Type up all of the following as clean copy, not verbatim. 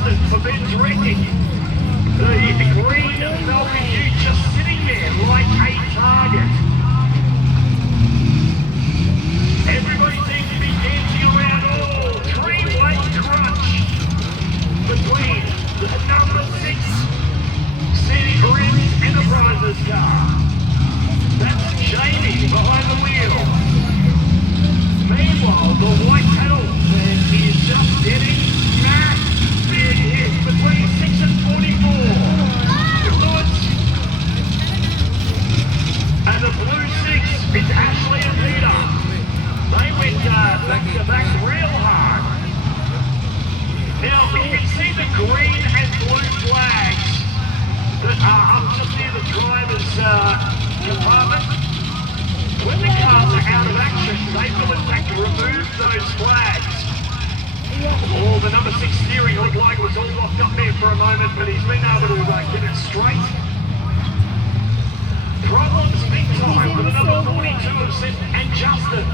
Justin for Ben's wrecking. The green Falcon Ute just sitting there like a target. Everybody seems to be dancing around. Oh, three-way crunch between the number 6 Scenic Rim Enterprises car. That's Jamie behind the wheel. Meanwhile, the white panel is just getting massive hit between 6 and 44. And the blue 6 is Ashley and Peter. They went back to back real hard. Now, you can see the green and blue flags that are up just near the driver's compartment. When the cars are out of action, they will in fact remove those flags. Oh, the number 6 steering looked like it was all locked up there for a moment, but he's been able to get it straight. Problems big time with the number 42 of Sid and Justin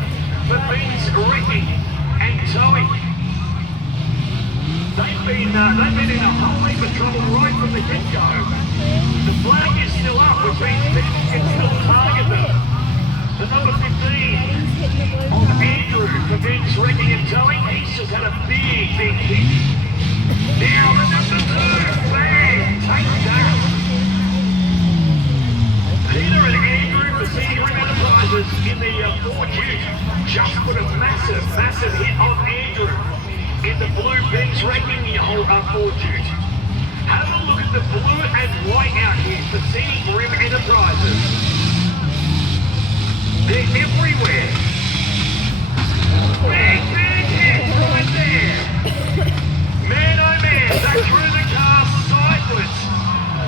for Ben's wrecking and towing. They've been in a whole heap of trouble right from the get-go. The flag is still up, which means people can still target them. The number 15 of Andrew for Ben's wrecking and towing. He's just had a big hit. Now the number 2 flag, take that. Peter and Andrew for Scenic Rim Enterprises in the Ford Ute just put a massive hit on Andrew in the blue Ben's wrecking Ford Ute. Have a look at the blue and white out here for Scenic Rim Enterprises. They're everywhere. Big hit right there. Man, oh man, they threw the car sideways.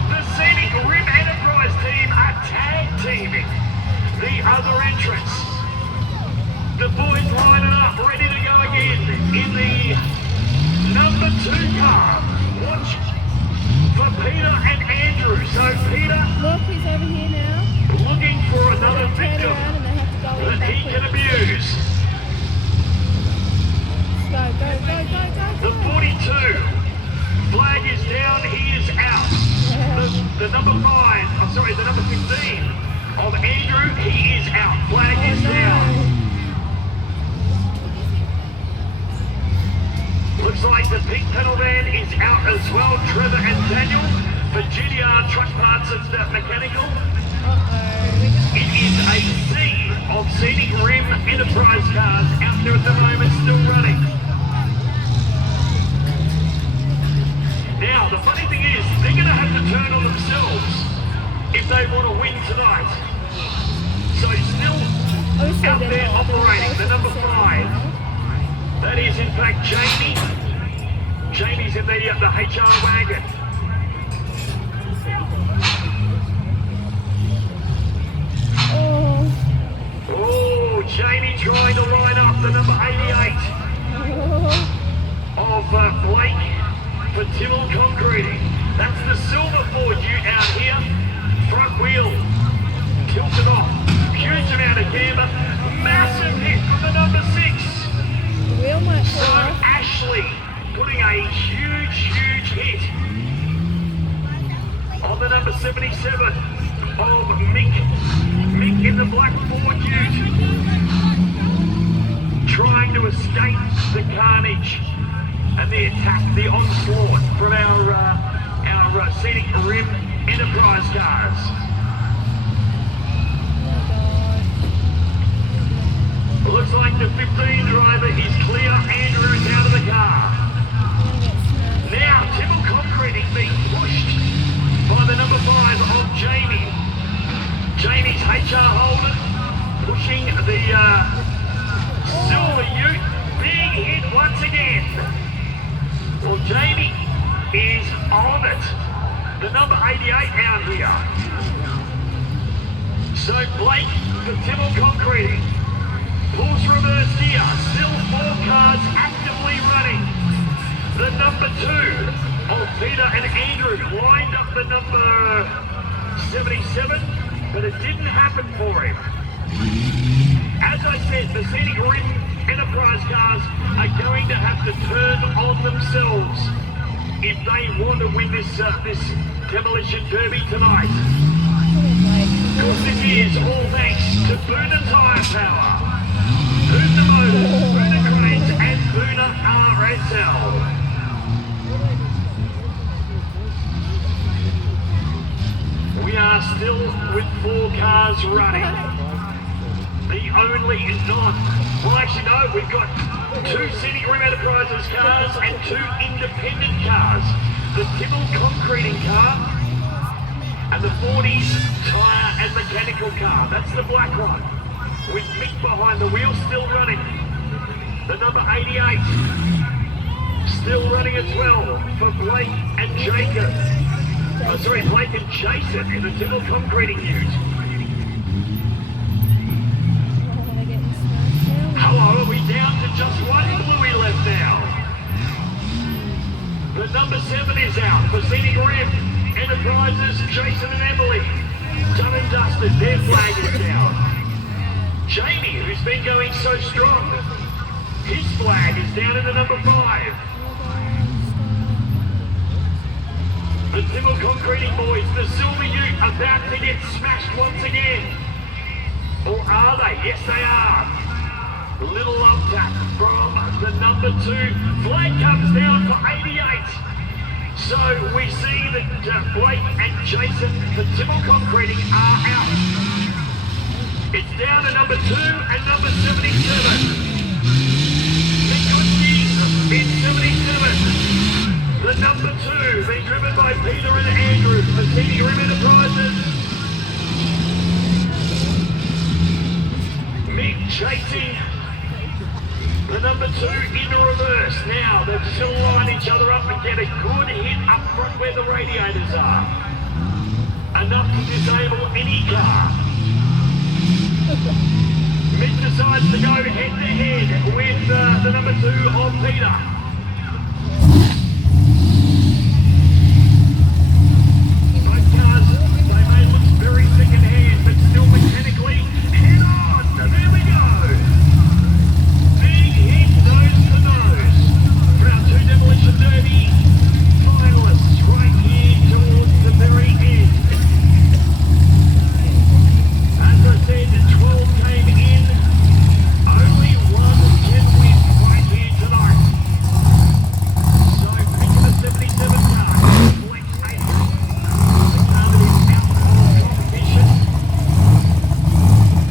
The Scenic Rim Enterprise team are tag teaming the other entrants. The boys lining up, ready to go again in the number 2 car. Watch for Peter and Andrew. So Peter, look, he's over here now. Looking for another victim that he can abuse. Go. The 42 flag is down, he is out. The number 5, the number 15 of Andrew, he is out. Flag is down. Looks like the pink pedal van is out as well. Trevor and Daniel for GDR Truck Parts and Mechanical. It is a sea of Scenic Rim Enterprise cars out there at the moment, still running. Now, the funny thing is, they're going to have to turn on themselves if they want to win tonight. So still out there operating, the number 5. That is in fact Jamie. Jamie's in the HR wagon. Oh, Jamie trying to line up the number 88 of Blake for Timmel Concreting. That's the silver Ford Ute out here. Front wheel tilted off. Huge amount of camber. Massive hit from the number 6. So Ashley putting a huge hit on the number 77 of Mick in the black Ford Ute, trying to escape the carnage and the attack, the onslaught from our Scenic Rim Enterprise cars. It looks like the 15 driver is clear. Andrew is out of the car. Now, Timmel Concreting being pushed by the number 5 of Jamie. Jamie's HR Holden pushing the silver Ute. Big hit once again. Well, Jamie is on it. The number 88 out here. So Blake for Timmel Concreting. Pulls reverse here, still 4 cars actively running. The number 2 of Peter and Andrew lined up the number 77, but it didn't happen for him. As I said, the Scenic Rim Enterprise cars are going to have to turn on themselves if they want to win this Demolition Derby tonight. Because this is all thanks to Boonah Tyre Power, Boonah Motors, Boonah Cranes and Boonah RSL. We are still with 4 cars running. The only non, well actually no, we've got 2 Scenic Rim Enterprises cars and 2 independent cars. The Tibble concreting car and the 40s tyre and mechanical car. That's the black one. With Mick behind the wheel, still running. The number 88, still running as well for Blake and Jacob. Oh, sorry, Blake and Jason in the Tibble concreting ute. Hello, are we down to just one Bluey left now? The number 7 is out for Scenic Rim Enterprises, Jason and Emily. Done and dusted, their flag is down. Jamie, who's been going so strong, his flag is down in the number 5. The Tibble concreting boys, the Silver Ute, about to get smashed once again. Or are they? Yes, they are. A little love tap from the number 2. Flag comes down for 88. So we see that Blake and Jason, the Tibble concreting, are out. It's down to number 2 and number 77. In 77. The number 2 being driven by Peter and Andrew for Scenic Rim Enterprises. Mick chasing the number 2 in reverse. Now they've still line each other up and get a good hit up front where the radiators are. Enough to disable any car. Mick decides to go head to head with the number 2 of Peter. Both cars, they may look very second hand, but still mechanically head on. There we go. Big hit nose to nose. Round 2 Demolition Derby finalists right here towards the very end. As I said, 12 came in. Only one can win right here tonight. So picking the 77 car, Flex 8. The car that is out of competition.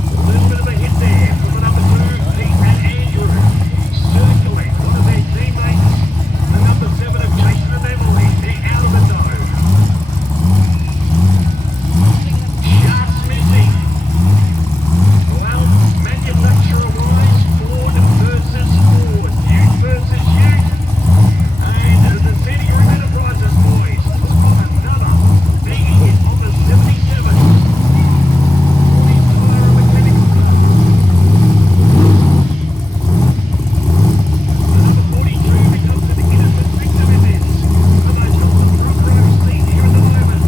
A little bit of a hit there from the number 2, Pete and Andrew. Circling one of their teammates, the number 7 of Jason and Emily. They're out of the zone. Just missing. Well, manufacturer-wise, Ford versus Ford, Ute versus Ute, and the Scenic Rim Enterprises boys spot another big hit on the 77. 40 tyre and mechanical car. The number 42 becomes an innocent victim in this, and they've got the front row seat here at the moment.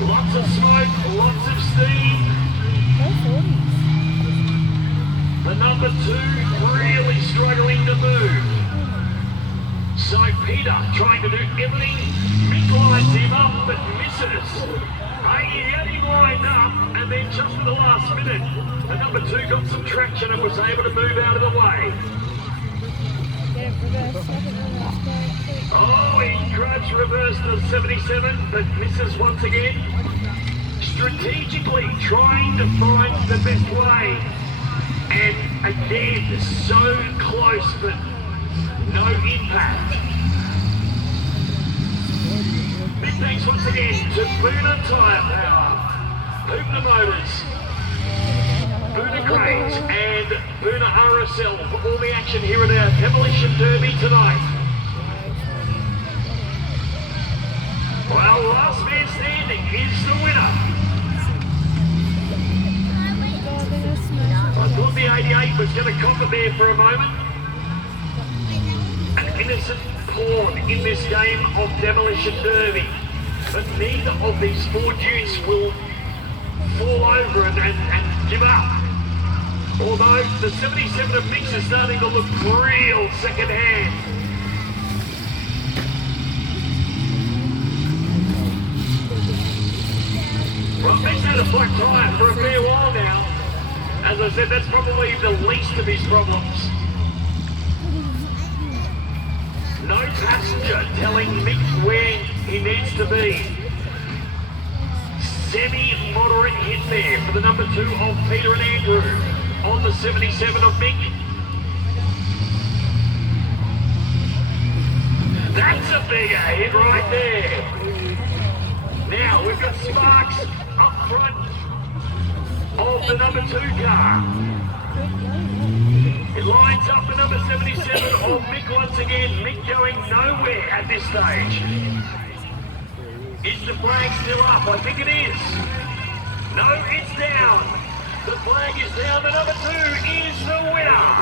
Lots of smoke, lots of steam. The number 2 really struggling to move. So Peter trying to do everything. Mick lines him up but misses. He had him lined up and then just at the last minute, the number 2 got some traction and was able to move out of the way. Tries reverse to 77, but misses once again. Strategically trying to find the best way. And again, so close, but no impact. Big thanks once again to Boonah Tyre Power, Boonah Motors, Boonah Cranes, and Boonah RSL for all the action here at our Demolition Derby tonight. Well, last man standing is the winner. I thought the 88 was going to cop it there for a moment. An innocent pawn in this game of Demolition Derby. But neither of these four dudes will fall over and give up. Although the 77 of Mix is starting to look real second hand. Well, Mix had a flat tyre for a fair while now. As I said, that's probably the least of his problems. No passenger telling Mick where he needs to be. Semi-moderate hit there for the number 2 of Peter and Andrew on the 77 of Mick. That's a bigger hit right there. Now we've got Sparks up front of the number 2 car. It lines up the number 77 of Mick once again. Mick going nowhere at this stage. Is the flag still up? I think it is. No, it's down. The flag is down. The number 2 is the winner.